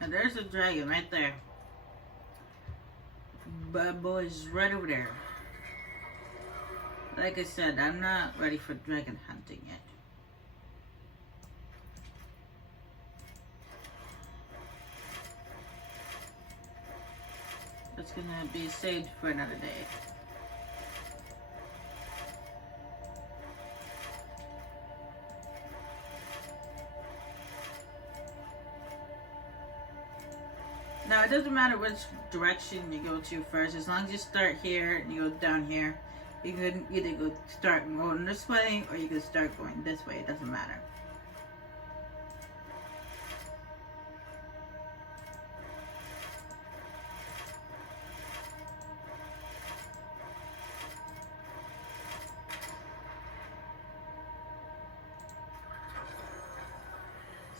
And there's a dragon right there. Bad boy's right over there. Like I said, I'm not ready for dragon hunting yet. That's gonna be saved for another day. Now, it doesn't matter which direction you go to first, as long as you start here and you go down here. You can either go start going this way or you can start going this way. It doesn't matter.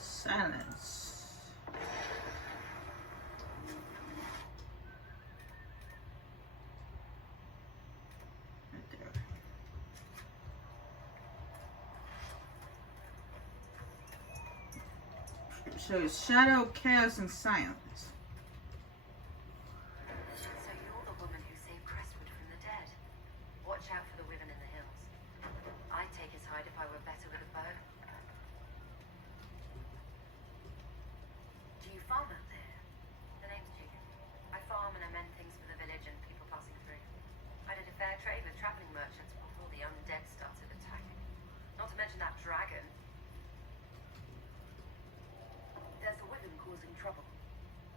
Silence. So it's shadow, chaos, and silence. So you're the woman who saved Crestwood from the dead. Watch out for the women in the hills. I'd take his hide if I were better with a bow. Do you farm out there? The name's Judy. I farm and I mend things for the village and people passing through. I did a fair trade with traveling merchants before the undead started attacking. Not to mention that dragon. There's a wyvern causing trouble.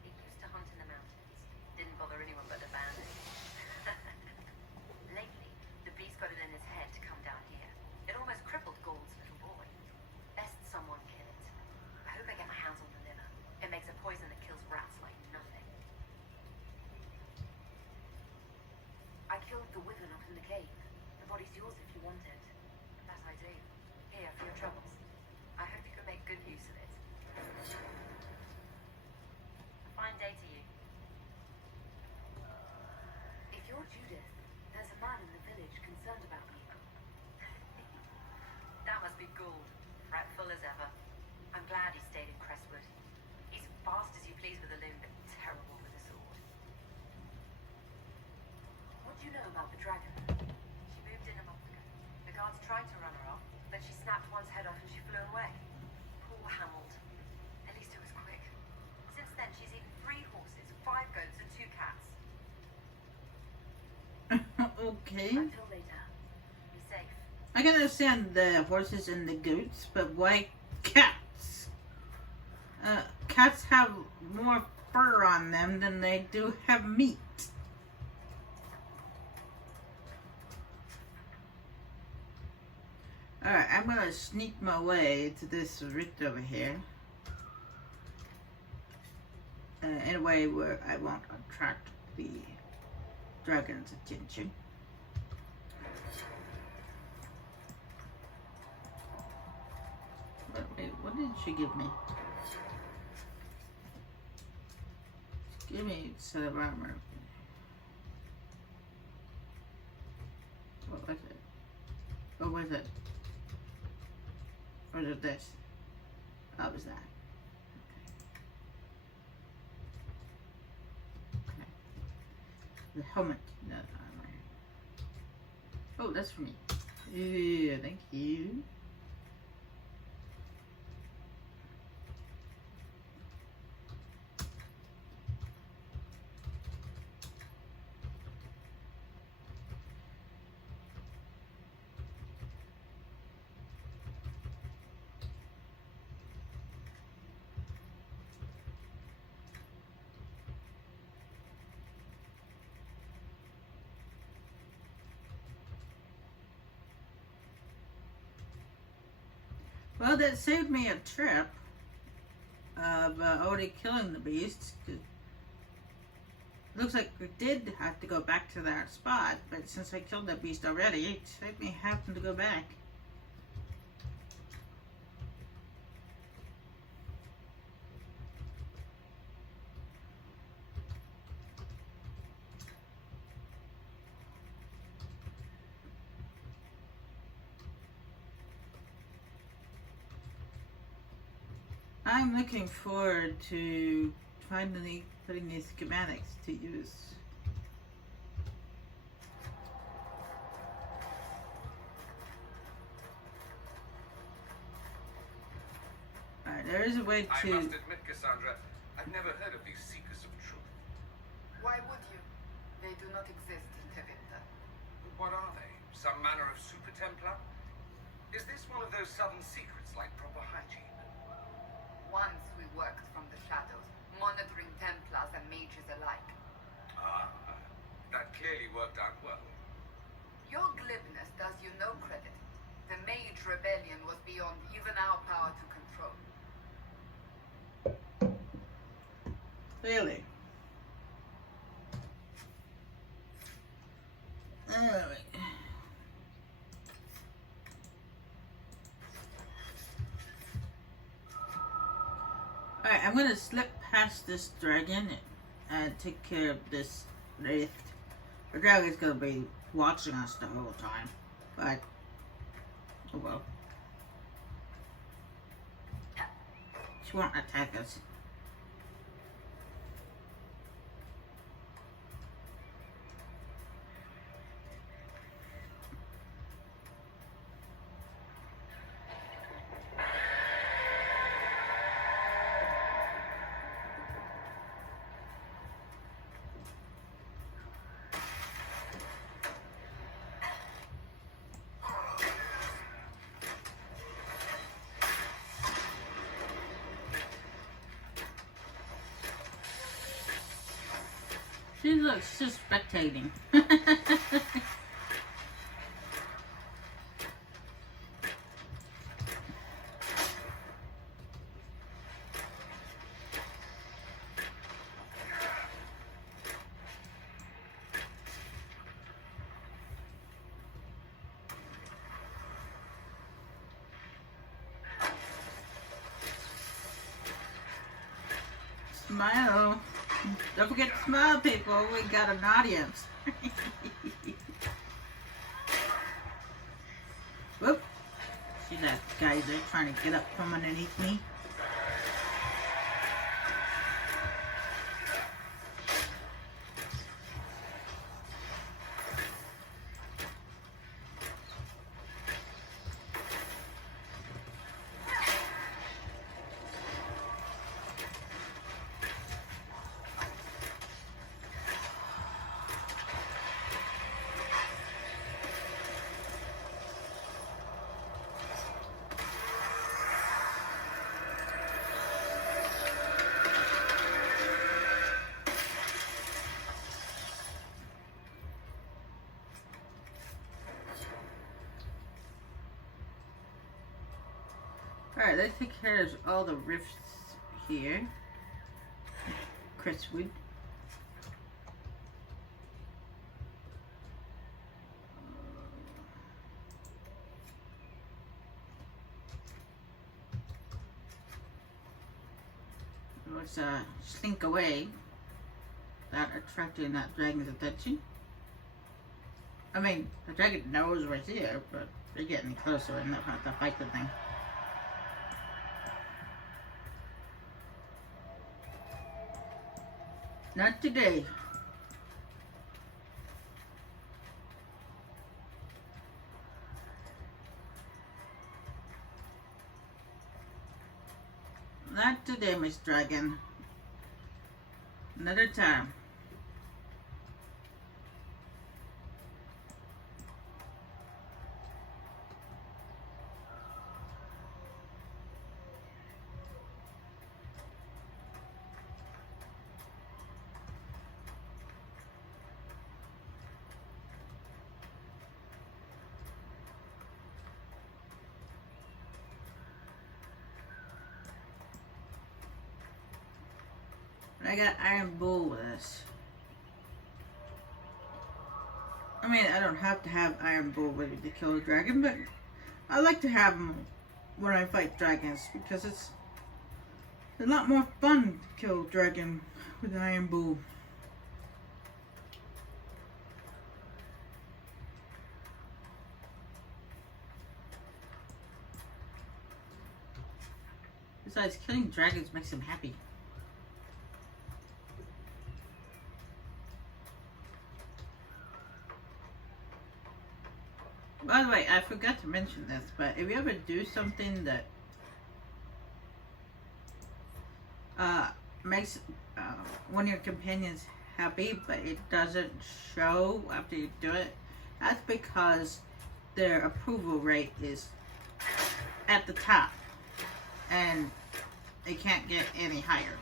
It used to hunt in the mountains. Didn't bother anyone but the bandits. Lately, the beast got it in his head to come down here. It almost crippled Gordon's little boy. Best someone kill it. I hope I get my hands on the liver. It makes a poison that kills rats like nothing. I killed the wyvern up in the cave. The body's yours if you want it. That I do. Here for your troubles. I hope you can make good use of it. A fine day to you. If you're Judith, there's a man in the village concerned about you. That must be Gould, fretful as ever. I'm glad he stayed in Crestwood. He's fast as you please with a loom, but terrible with a sword. What do you know about the dragon? She moved in a month ago. The guards tried to run her off, but she snapped one's head off and she flew away. Poor Hamold. At least it was quick. Since then, she's eaten 3 horses, 5 goats, and 2 cats. Okay. Until later. Be safe. I can understand the horses and the goats, but why cats? Cats have more fur on them than they do have meat. Alright, I'm gonna sneak my way to this rift over here. In a way where I won't attract the dragon's attention. But wait, what did she give me? Give me a set of armor. What was it? What was it? Or is it this? How was that? Okay. The helmet, not armor. Oh, that's for me. Yeah, thank you. Well, that saved me a trip of already killing the beast. Looks like we did have to go back to that spot, but since I killed that beast already, it saved me having to go back. I'm looking forward to finally putting these schematics to use. Alright, there is a way to... I must admit, Cassandra, I've never heard of these seekers of truth. Why would you? They do not exist in Tevinter. But what are they? Some manner of super Templar? Is this one of those southern secrets like proper hygiene? Once we worked from the shadows, monitoring Templars and mages alike. Ah, that clearly worked out well. Your glibness does you no credit. The Mage Rebellion was beyond even our power to control. Really? Alright. Alright, I'm gonna slip past this dragon and take care of this wraith. The dragon's gonna be watching us the whole time, but oh well. She won't attack us. She looks just spectating. Smile. Don't forget to smile, people. We got an audience. Whoop. See that guy there trying to get up from underneath me? Alright, let's take care of all the rifts here. Crestwood. Let's slink away without attracting that dragon's attention. I mean, the dragon knows we're here, but they're getting closer and they'll have to fight the thing. Not today. Not today, Miss Dragon. Another time. I got Iron Bull with us. I mean, I don't have to have Iron Bull with me to kill a dragon, but I like to have them when I fight dragons because it's a lot more fun to kill a dragon with an Iron Bull. Besides, killing dragons makes them happy. By the way, I forgot to mention this, but if you ever do something that makes one of your companions happy, but it doesn't show after you do it, that's because their approval rate is at the top, and it can't get any higher.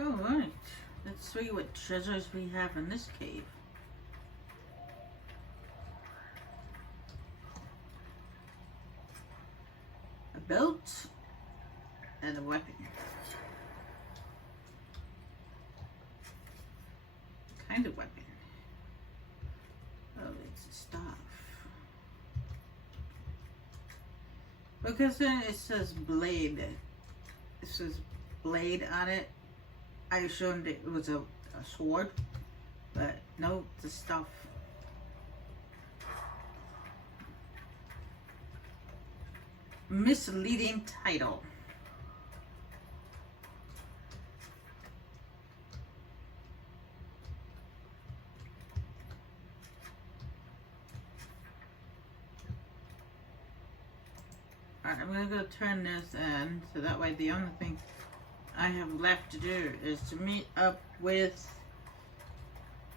Alright, let's see what treasures we have in this cave. A belt and a weapon. What kind of weapon? Oh, it's a staff. Because then it says blade. It says blade on it. I assumed it was a sword, but no, the stuff. Misleading title. Alright, I'm gonna go turn this in, so that way the only thing I have left to do is to meet up with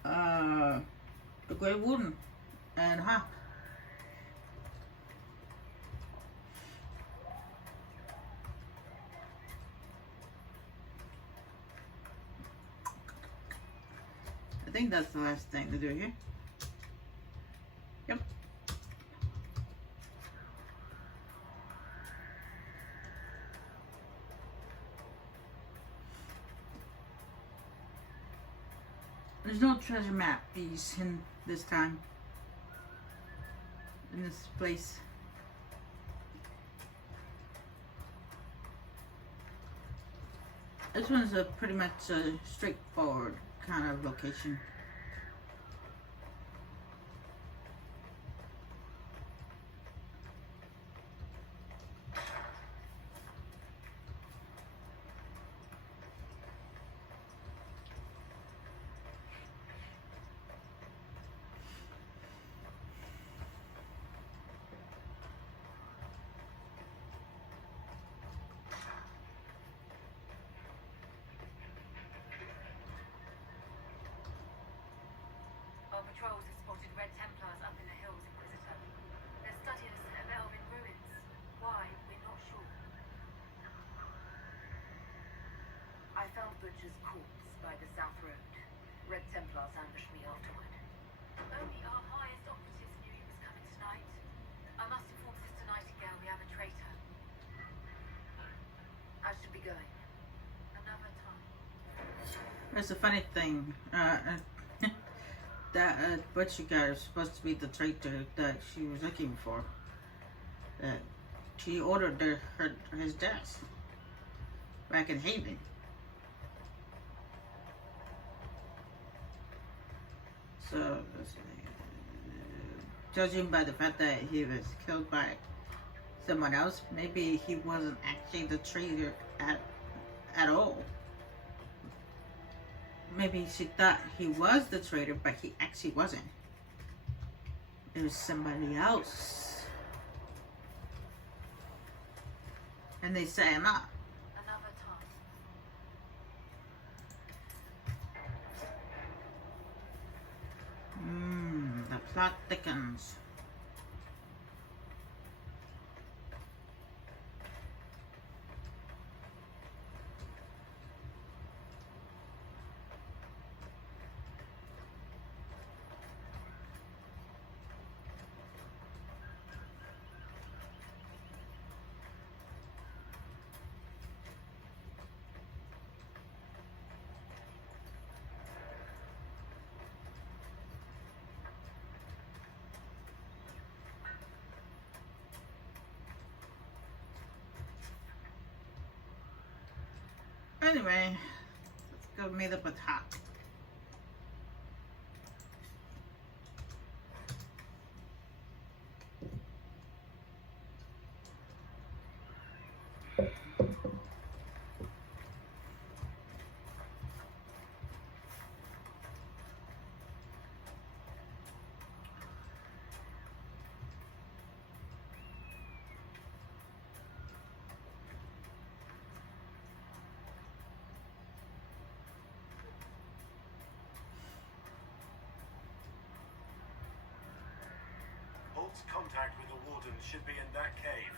the Grey Warden and Hawk. I think that's the last thing to do here. Yep. There's no treasure map piece in this time. In this place. This one's a pretty much a straightforward kind of location. Our patrols have spotted Red Templars up in the hills, Inquisitor. They're studying a Elven ruins. Why? We're not sure. I found Butcher's corpse by the South Road. Red Templars ambushed me afterward. Only our highest operatives knew he was coming tonight. I must inform Sister Nightingale we have a traitor. I should be going. Another time. That's a funny thing. That butcher guy was supposed to be the traitor that she was looking for. That she ordered his death back in Haven. So, judging by the fact that he was killed by someone else, maybe he wasn't actually the traitor at all. Maybe she thought he was the traitor, but he actually wasn't. It was somebody else. And they set him up. Another time. The plot thickens. Anyway, let's go meet up with Hawk. Holt's contact with the warden should be in that cave.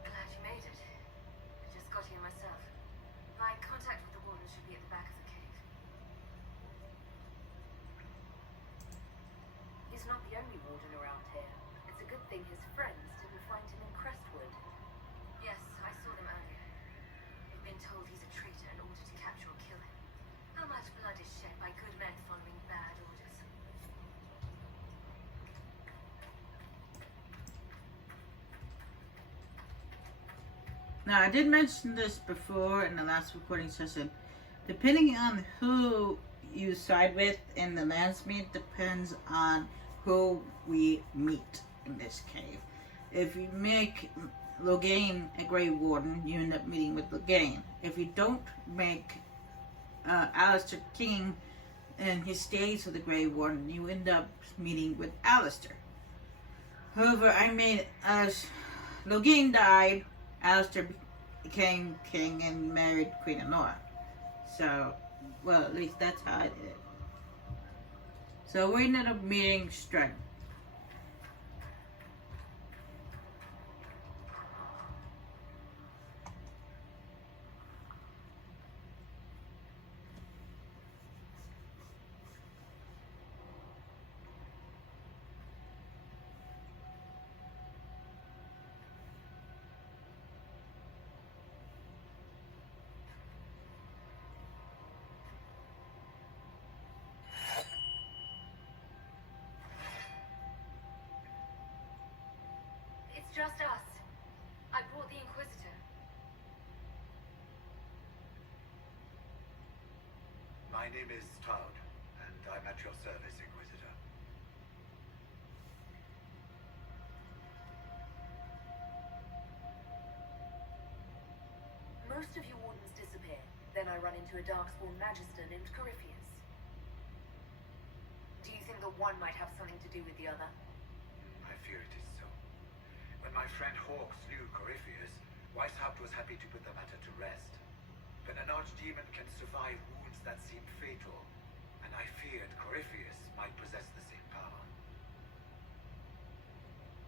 Glad you made it. I just got here myself. My contact with the warden should be at the back of the cave. He's not the only warden around here. It's a good thing his friends didn't find him in Crestwood. Yes, I saw them earlier. They've been told he's a traitor in order to capture or kill him. How much blood is shed by good men following bad orders? Now, I did mention this before in the last recording session. Depending on who you side with in the Landsmeet depends on who we meet in this cave. If you make Logain a Grey Warden, you end up meeting with Logain. If you don't make Alistair King and he stays with the Grey Warden, you end up meeting with Alistair. However, I made as Logain died, Alistair became king and married Queen Honora. So, well, at least that's how I did it. So we ended up meeting Strand. It's just us. I brought the Inquisitor. My name is Todd, and I'm at your service, Inquisitor. Most of your wardens disappear. Then I run into a darkspawn magister named Corypheus. Do you think that one might have something to do with the other? I fear it is so. When my friend Hawks knew Corypheus, Weishaupt was happy to put the matter to rest. But an archdemon can survive wounds that seem fatal, and I feared Corypheus might possess the same power.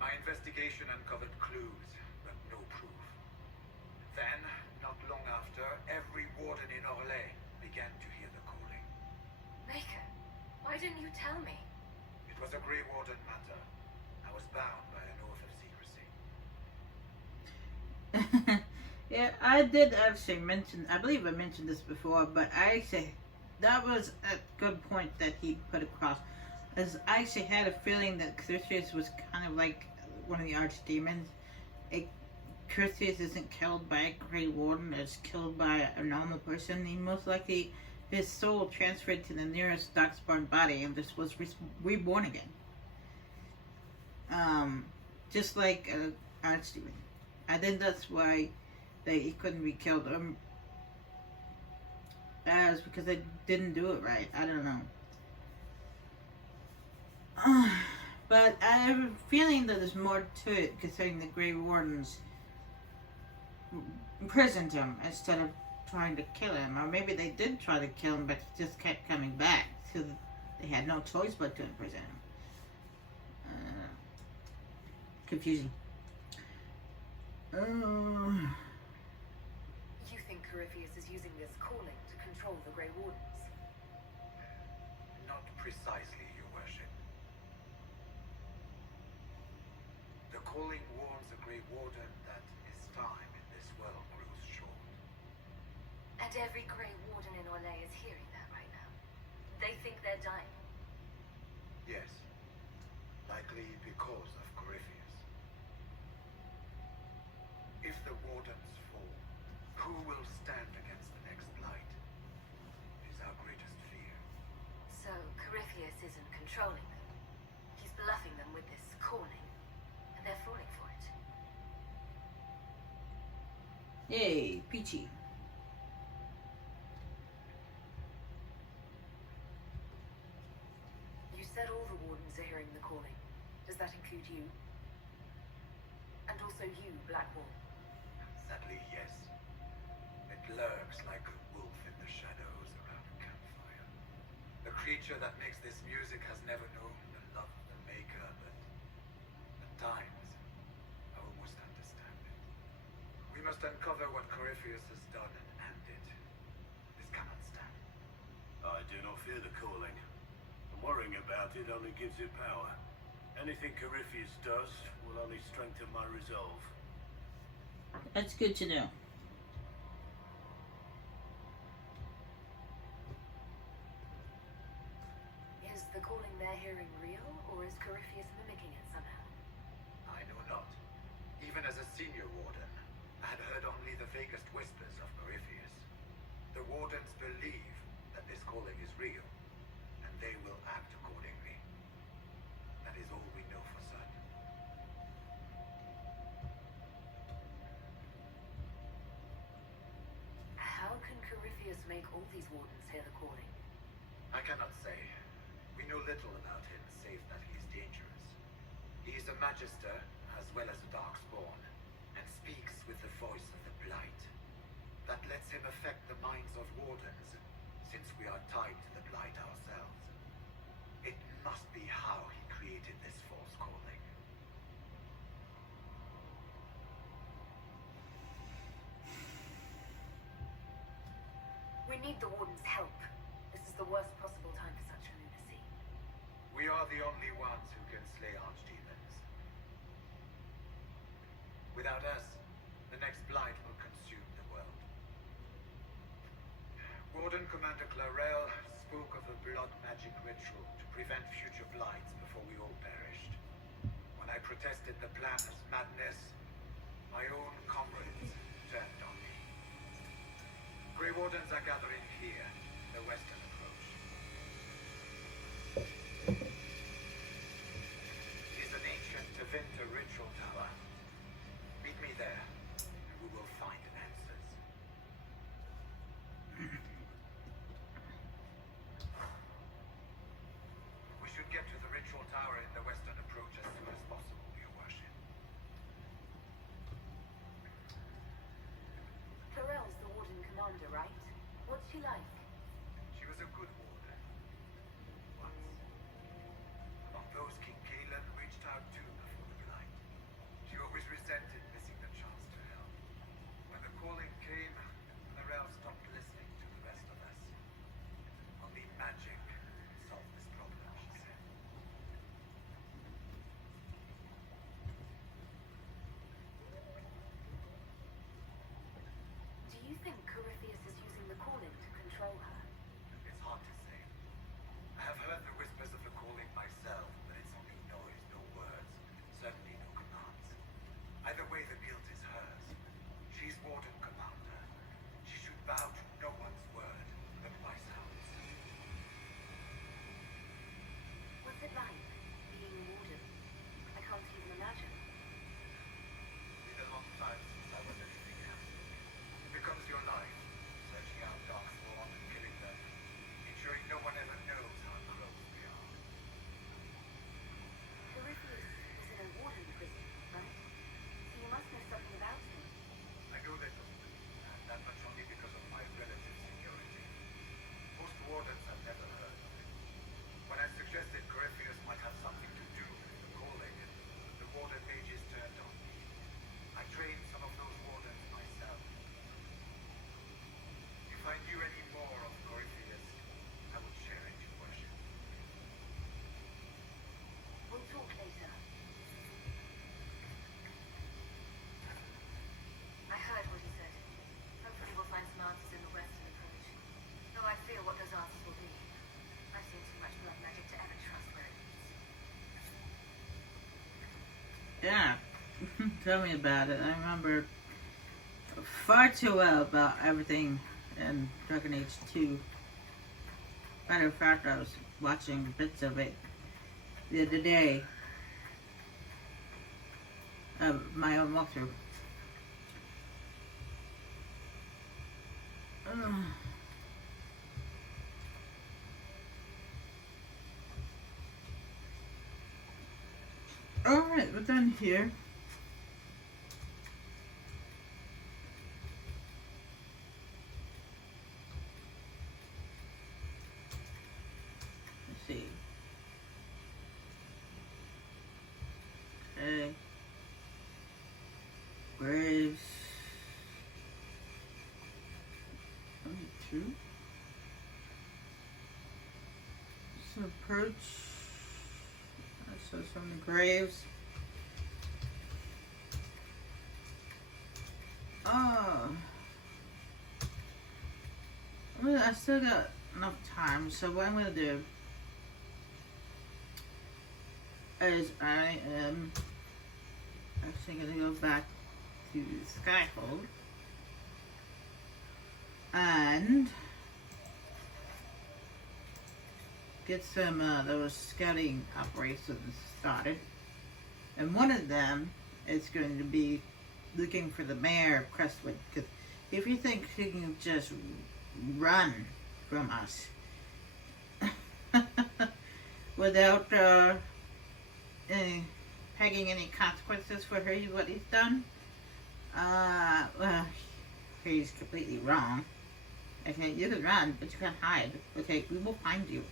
My investigation uncovered clues, but no proof. Then, not long after, every warden in Orlais began to hear the calling. Maker, why didn't you tell me? It was a Grey Warden matter. I was bound by an oath of secrecy. Yeah, I did actually mention, I believe I mentioned this before, but I actually, that was a good point that he put across. As I actually had a feeling that Corypheus was kind of like one of the archdemons. Corypheus isn't killed by a Grey Warden, it's killed by a normal person. He most likely, his soul transferred to the nearest darkspawn body and just was reborn again. Just like Archdemon. I think that's why he couldn't be killed. That was because they didn't do it right. I don't know. But I have a feeling that there's more to it, considering the Grey Wardens imprisoned him instead of trying to kill him. Or maybe they did try to kill him, but he just kept coming back, so they had no choice but to imprison him. Confusing. You think Corypheus is using this calling to control the Grey Wardens? Not precisely, Your Worship. The calling warns a Grey Warden that his time in this world grows short. And every Grey Warden in Orlais is hearing that right now. They think they're dying. Yes. Likely because of Corypheus. If the Wardens fall, who will stand against the next blight? Is our greatest fear. So Corypheus isn't controlling them. He's bluffing them with this calling. And they're falling for it. Yay, peachy. You said all the Wardens are hearing the calling. Does that include you? And also you, Blackwall? Sadly, yes. It lurks like a wolf in the shadows around a campfire. The creature that makes this music has never known the love of the maker, but at times, I almost understand it. We must uncover what Corypheus has done and end it. This cannot stand. I do not fear the calling. Worrying about it only gives it power. Anything Corypheus does will only strengthen my resolve. That's good to know. Is the calling they're hearing real, or is Corypheus mimicking it somehow? I know not. Even as a senior warden, I had heard only the vaguest whispers of Corypheus. The wardens believe that this calling is real, and they will act accordingly. That is all we know for certain. How can Corypheus make all these Wardens hear the calling? I cannot say. We know little about him, save that he is dangerous. He is a magister, as well as a darkspawn, and speaks with the voice of the Blight. That lets him affect the minds of wardens, since we are tied to the Blight ourselves. It must be how he created this false calling. We need the Warden's help. This is the worst possible time for such lunacy. We are the only ones who can slay archdemons. Without us, the next blight will consume the world. Warden Commander Clarel spoke of a blood magic ritual to prevent future blights before we all perished. When I protested the plan as madness, my own comrades turned on me. Grey Wardens are gathering here, the western approach. It is an ancient Tevinter ritual tower. Meet me there, and we will find answers. We should get to the ritual tower in the western approach as soon as possible, Your Worship. Clarel's the Warden Commander, right? What's she like? She was a good warden. Once. Among those King Cailan reached out to before the Blight. She always resented missing the chance to help. When the calling came, Clarel stopped listening to the rest of us. Only magic can solve this problem, she said. Do you think Corypheus is using the calling to control her? It's hard to say. I have heard the whispers of the calling myself, but it's only noise, no words, certainly no commands. Either way, the guilt is hers. She's Warden Commander. She should bow to no one's word but myself. What's it like, being Warden? I can't even imagine. Tell me about it. I remember far too well about everything in Dragon Age 2. Matter of fact, I was watching bits of it the other day. My own walkthrough. Alright, we're done here. Let's see. Okay. Graves. Only 2. Some approach. So from the graves. Oh. Well, I still got enough time, so what I'm gonna do is I am actually gonna go back to Skyhold and get some those scouting operations started, and one of them is going to be looking for the mayor of Crestwood, because if you think he can just run from us without having any consequences for what he's done, well, he's completely wrong. Okay, you can run, but you can't hide. Okay, we will find you.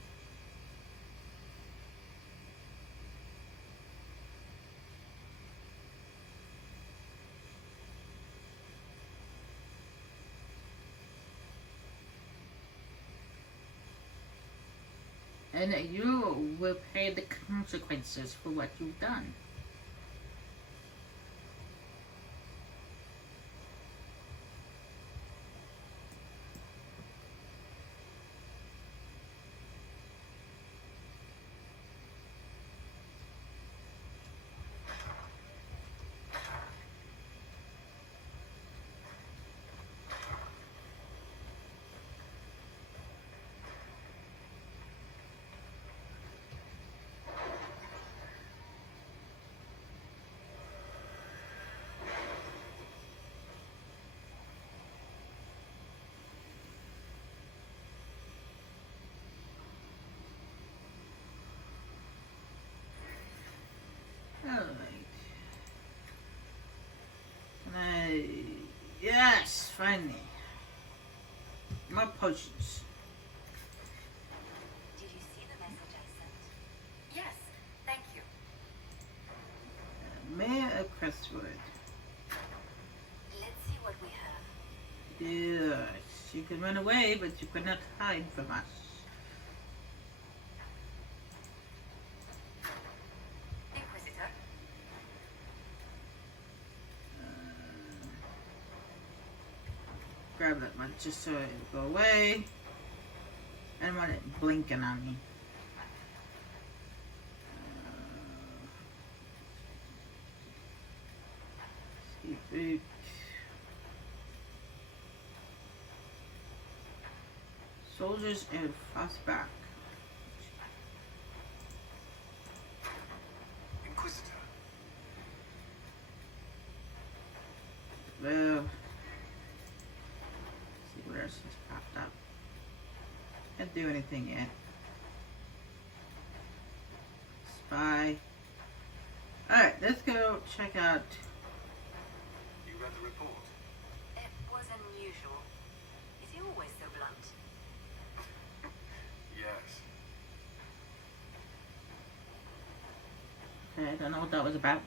And you will pay the consequences for what you've done. Alright. Yes, finally. More potions. Did you see the message I sent? Yes, thank you. Mayor of Crestwood. Let's see what we have. Yes, you can run away, but you cannot hide from us. Inquisitor. Grab that one just so it'll go away. I don't want it blinking on me. Seafood. Soldiers and Frostback. Inquisitor. Well, see what else has popped up. Can't do anything yet. Spy. Alright, let's go check out. You read the report? It was unusual. Is he always so blunt? Yes. Okay, I don't know what that was about.